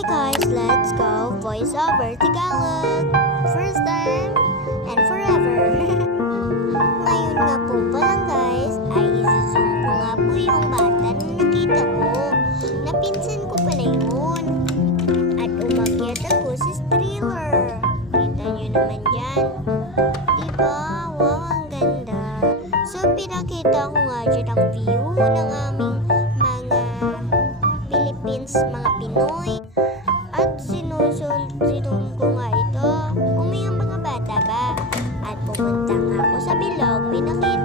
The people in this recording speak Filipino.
Hi guys, let's go voiceover Tagalog. First time and forever. Ngayon nga po palang guys, ay isi-zoom ko nga po yung bata na nakita ko. Napinsan ko pala yun. At umakyat ako sa stroller. Kita nyo naman dyan. Diba? Wow, ang ganda. So pinakita ko nga dyan ang view ng aming mga Philippines, mga Pinoy. At sinusum ko nga ito kung may mga bata ba. At pumunta nga ako sa bilog, may nakita